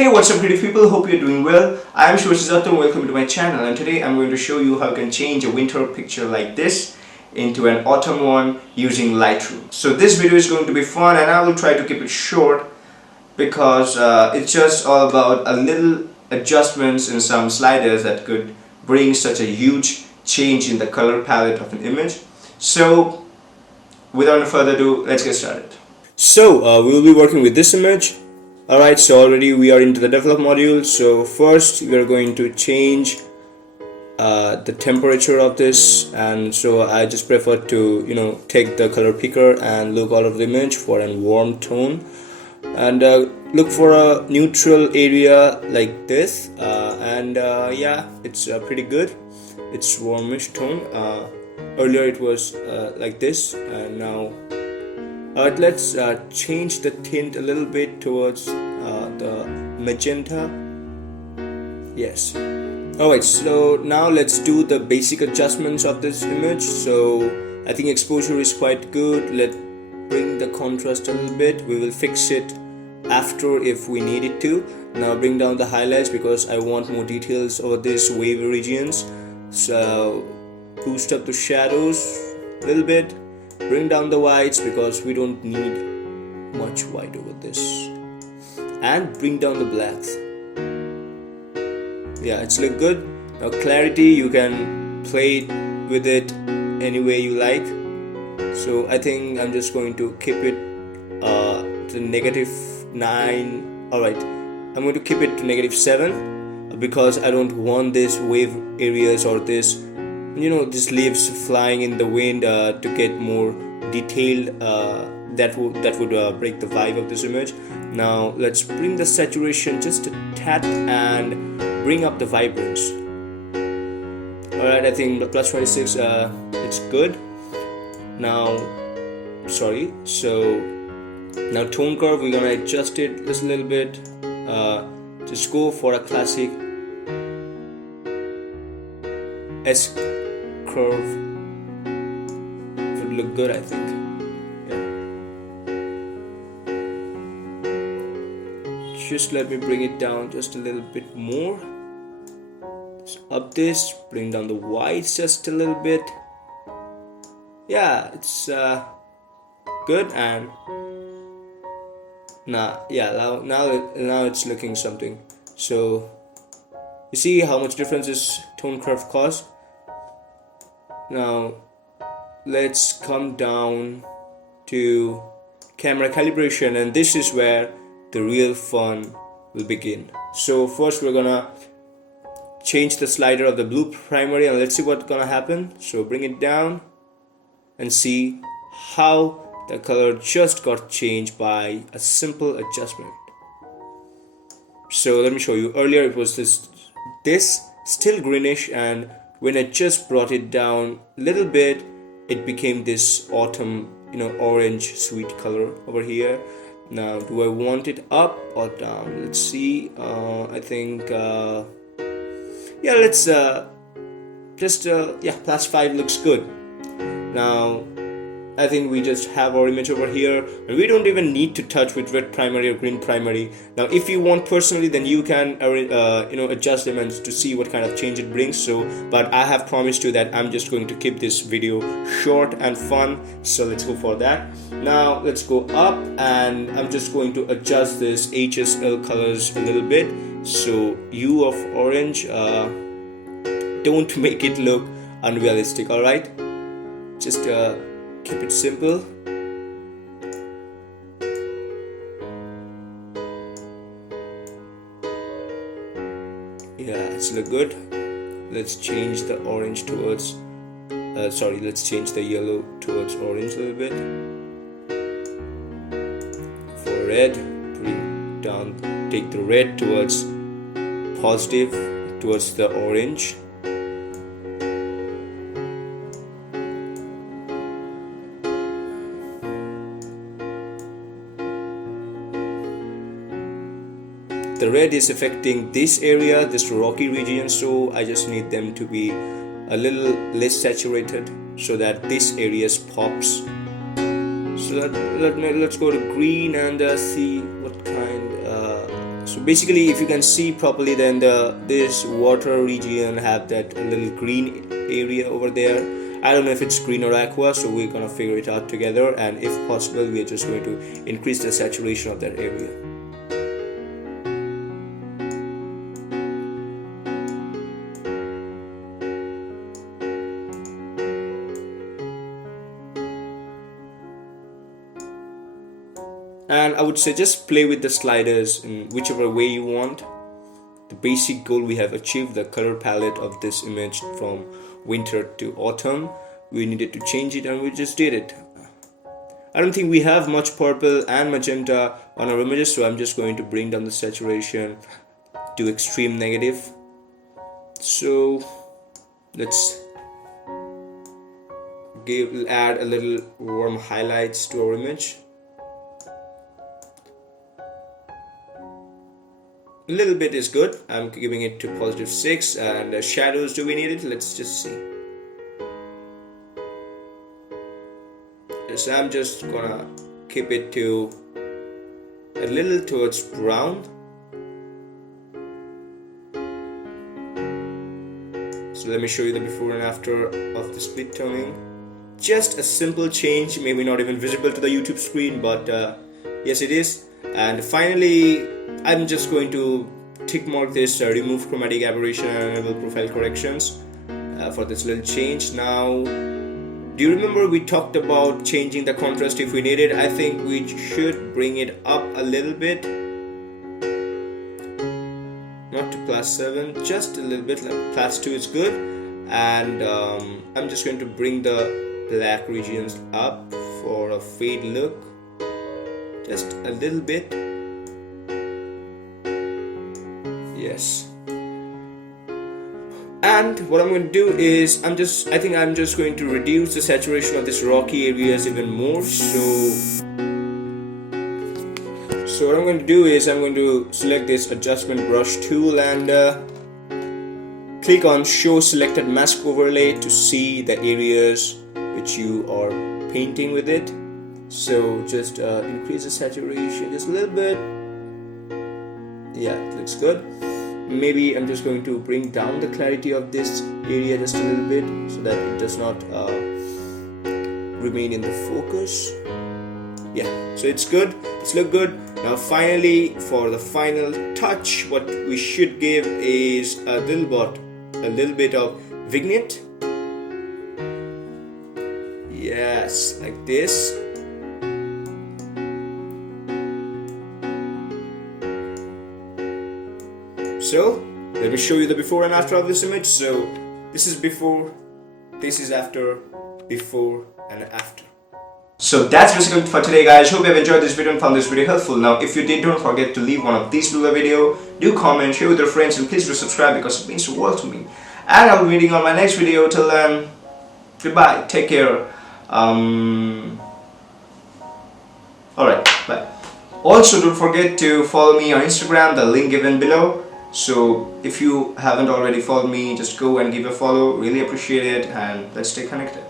Hey, what's up beautiful people, hope you're doing well. I'm SUBCSRIBE and welcome to my channel, and today I'm going to show you how you can change a winter picture like this into an autumn one using Lightroom. So this video is going to be fun and I will try to keep it short because it's just all about a little adjustments in some sliders that could bring such a huge change in the color palette of an image. So without further ado, let's get started. So we will be working with this image. Alright, so already we are into the develop module. So first we are going to change the temperature of this, and so I just prefer to take the color picker and look out of the image for a warm tone, and look for a neutral area like this, yeah, it's pretty good. It's warmish tone. Earlier it was like this, and now let's change the tint a little bit towards the magenta. Yes. Alright, so now let's do the basic adjustments of this image. So I think exposure is quite good. Let's bring the contrast a little bit. We will fix it after if we need it to. Now bring down the highlights because I want more details over these wavy regions. So boost up the shadows a little bit. Bring down the whites because we don't need much white over this, and bring down the blacks. Yeah, it's look good. Now clarity, you can play with it any way you like. So I think I'm just going to keep it to -9. Alright, I'm going to keep it to -7 because I don't want this wave areas or this these leaves flying in the wind to get more detailed. That would break the vibe of this image. Now let's bring the saturation just a tad and bring up the vibrance. Alright, I think the +26 it's good. Now now tone curve, we're gonna adjust it just a little bit. Just go for a classic S curve. It would look good, I think. Yeah. Just let me bring it down just a little bit more. Just up this, bring down the whites just a little bit. Yeah, it's good, and now it's looking something. So you see how much difference this tone curve caused. Now let's come down to camera calibration, and this is where the real fun will begin. So first we're gonna change the slider of the blue primary, and let's see what's gonna happen. So bring it down and see how the color just got changed by a simple adjustment. So let me show you. Earlier it was this still greenish, and when I just brought it down a little bit, it became this autumn, orange sweet color over here. Now, do I want it up or down? Let's see. I think, yeah, let's +5 looks good. Now, I think we just have our image over here, and we don't even need to touch with red primary or green primary. Now if you want personally, then you can adjust them and to see what kind of change it brings. So but I have promised you that I'm just going to keep this video short and fun, so let's go for that. Now let's go up, and I'm just going to adjust this HSL colors a little bit. So hue of orange, don't make it look unrealistic. Alright, just keep it simple. Yeah, it's look good. Let's change the orange towards let's change the yellow towards orange a little bit. For red, bring down, take the red towards positive, towards the orange. The red is affecting this area, this rocky region, so I just need them to be a little less saturated so that this area pops. So let's go to green and see what kind. So So basically, if you can see properly, then this water region have that little green area over there. I don't know if it's green or aqua, so we're gonna figure it out together, and if possible we are just going to increase the saturation of that area. And I would say just play with the sliders in whichever way you want. The basic goal we have achieved, the color palette of this image from winter to autumn. We needed to change it and we just did it. I don't think we have much purple and magenta on our images, so I'm just going to bring down the saturation to extreme negative. So let's add a little warm highlights to our image. A little bit is good. I'm giving it to +6. And shadows, do we need it? Let's just see. So I'm just gonna keep it to a little towards brown. So let me show you the before and after of the split toning. Just a simple change, maybe not even visible to the YouTube screen, but yes it is. And finally, I'm just going to tick mark this remove chromatic aberration and enable profile corrections for this little change. Now, do you remember we talked about changing the contrast if we need it? I think we should bring it up a little bit, not to +7, just a little bit, like +2 is good. And I'm just going to bring the black regions up for a fade look, just a little bit. Yes. And what I'm going to do is I think I'm just going to reduce the saturation of this rocky areas even more. So what I'm going to do is I'm going to select this adjustment brush tool and click on show selected mask overlay to see the areas which you are painting with it. So just increase the saturation just a little bit. Yeah, it looks good. Maybe I'm just going to bring down the clarity of this area just a little bit so that it does not remain in the focus. Yeah, so it's good, it's look good. Now finally, for the final touch, what we should give is a little bit of vignette. Yes, like this. So let me show you the before and after of this image. So this is before, this is after, before and after. So that's basically it for today, guys. Hope you have enjoyed this video and found this video helpful. Now if you did, don't forget to leave one of these below the video. Do comment, share with your friends, and please do subscribe because it means the world to me. And I'll be meeting on my next video. Till then, goodbye, take care. Alright, bye. Also don't forget to follow me on Instagram, the link given below. So if you haven't already followed me, just go and give a follow. Really appreciate it, and let's stay connected.